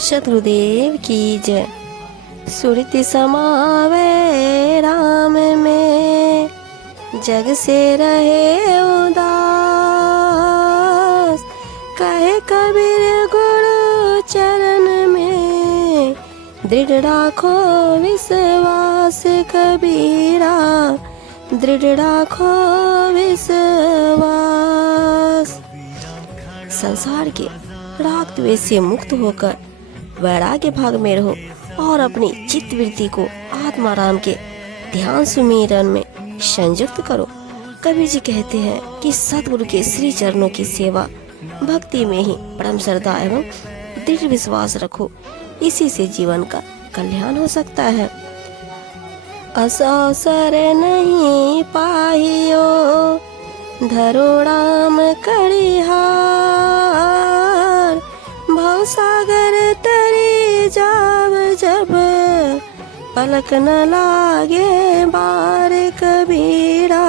सद्गुरुदेव की जय। सुरति समावे राम में, जग से रहे उदास। कहे कबीर गुरु चरण में, दृढ़ राखो विश्वास। कबीरा दृढ़ राखो विश्वास। संसार के राग द्वेष से मुक्त होकर वैराग्य भाग में रहो और अपनी चित्त वृत्ति को आत्माराम के ध्यान सुमिरन में संयुक्त करो। कबीर जी कहते हैं कि सतगुरु के श्री चरणों की सेवा भक्ति में ही परम श्रद्धा एवं दृढ़ विश्वास रखो। इसी से जीवन का कल्याण हो सकता है। असौसर नहीं पाहियो, धरो राम करिहार। भवसागर तरी जाव जब, पलक न लागे बार। कबीरा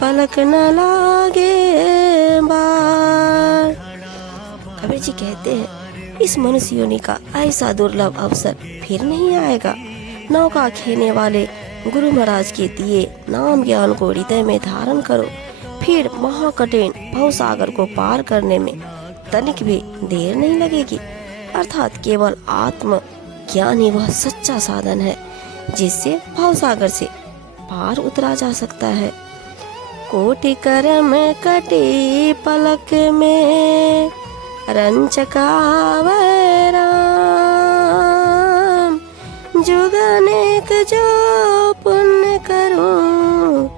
पलक न लागे बार। कबीर जी कहते हैं इस मनुष्य योनि का ऐसा दुर्लभ अवसर फिर नहीं आएगा। नौका खेने वाले गुरु महाराज के दिए नाम ज्ञान को हृदय में धारण करो, फिर महाकठिन भवसागर को पार करने में तनिक भी देर नहीं लगेगी। अर्थात केवल आत्म ज्ञान ही वह सच्चा साधन है जिससे भवसागर से पार उतरा जा सकता है। कोटि कर्म कटी पलक में, रंचकावे राम। जुग अनेक जो पुण्य करूं,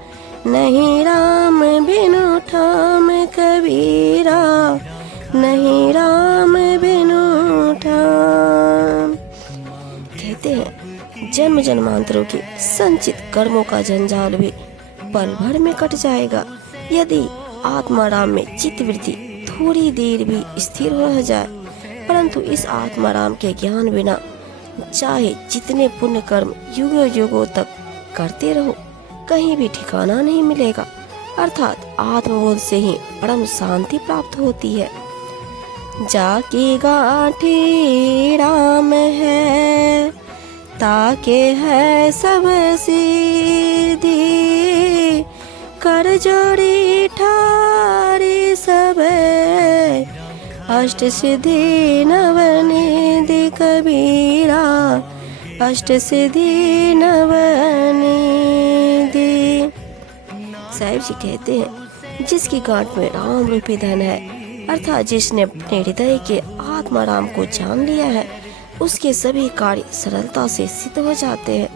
नहीं राम बिनु ठाम। कबीरा नहीं राम बिनु ठाम। कहते हैं जन्म जन्मांतरों के संचित कर्मों का जंजाल भी पल भर में कट जाएगा यदि आत्माराम में चित्तवृत्ति थोड़ी देर भी स्थिर हो जाए। परंतु इस आत्माराम के ज्ञान बिना चाहे जितने पुण्य कर्म युगों युगों तक करते रहो, कहीं भी ठिकाना नहीं मिलेगा। अर्थात आत्मबोध से ही परम शांति प्राप्त होती है। जाकी गांठी राम है, ताके है सब सीधी। कर जोड़ी ठारी सब, अष्ट सिद्धि नवनिधि। कबीरा अष्ट सिद्धि नवनिधि। साहिब जी कहते हैं जिसकी गांठ में राम रूपी धन है, अर्थात जिसने अपने हृदय के आत्माराम को जान लिया है, उसके सभी कार्य सरलता से सिद्ध हो जाते हैं।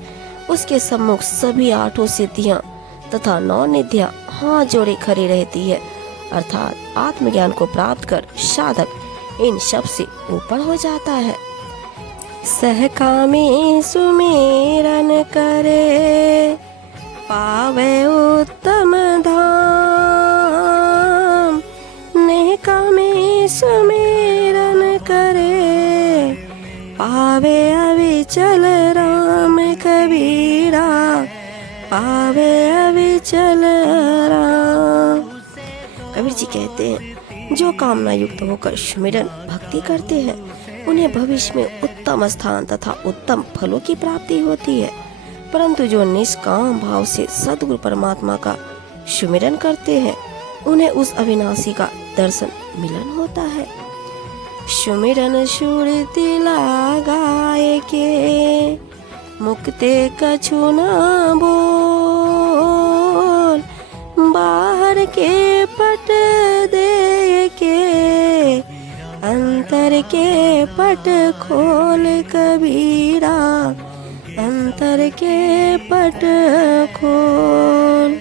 उसके सम्मुख सभी आठों सिद्धियां तथा 9 निधियां हाथ जोड़े खड़ी रहती है। अर्थात आत्मज्ञान को प्राप्त कर साधक इन सब से ऊपर हो जाता है। सहकामी सुमिरन करे, पावे उत्तम धाम। निकामी सुमिरन करे, पावे अविचल राम। कबीरा पावे अविचल राम। कबीर जी कहते हैं जो कामना युक्त होकर सुमिरन भक्ति करते हैं, उन्हें भविष्य में उत्तम स्थान तथा उत्तम फलों की प्राप्ति होती है। परंतु जो निष्काम भाव से सद्गुरु परमात्मा का सुमिरन करते हैं, उन्हें उस अविनाशी का दर्शन मिलन होता है। सुमिरन सुरति लगाए के, मुक्ते कछु न बोल। बाहर के पट दे के, अंतर के पट खोल। कबीरा अंतर के पट खोल।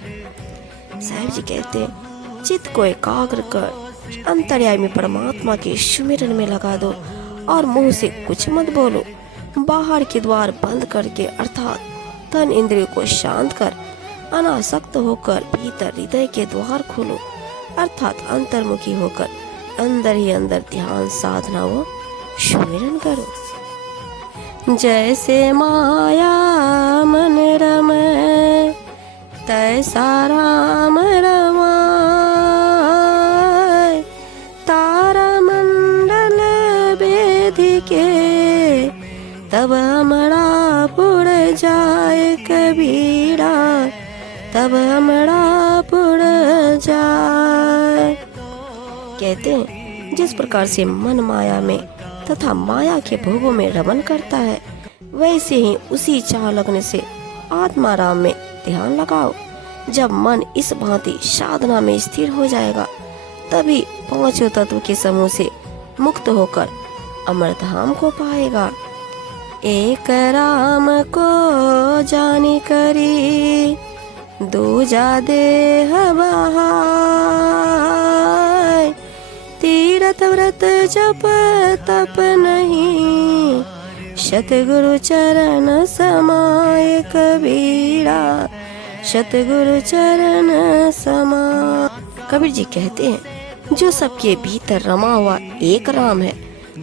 साहिब जी कहते हैं चित्त को एकाग्र कर अंतर्यामी परमात्मा के सुमिरन में लगा दो और मुंह से कुछ मत बोलो। बाहर के द्वार बंद करके अर्थात तन इंद्रियों को शांत कर अनासक्त होकर भीतर हृदय के द्वार खोलो। अर्थात अंतर्मुखी होकर अंदर ही अंदर ध्यान साधना व सुमिरन करो। जैसे माया मन रमै, तैसा राम रमाय। तारा मंडल बेधि के, तब अमड़ा पुड़ जाए कबीरा, तब अमड़ा पुड़ जाए। कहते हैं जिस प्रकार से मन माया में तथा माया के भोगों में रमन करता है, वैसे ही उसी चाह लगने से आत्माराम में ध्यान लगाओ। जब मन इस भांति साधना में स्थिर हो जाएगा, तभी पांचों तत्व के समूह से मुक्त होकर अमरधाम को पाएगा। एक राम को जानी करी, दूजा देह बहाय, तीरथ व्रत जप तप नहीं, सतगुरु चरण समाए कबीरा, सतगुरु चरण समाए। कबीर जी कहते हैं, जो सबके भीतर रमा हुआ एक राम है,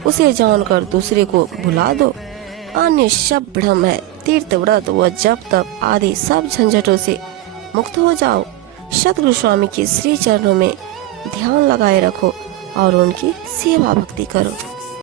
उसे जानकर दूसरे को भुला दो। अन्य सब भ्रम है। तीर्थ व्रत व जप तप आदि सब झंझटों से मुक्त हो जाओ। सतगुरु स्वामी के श्री चरणों में ध्यान लगाए रखो और उनकी सेवा भक्ति करो।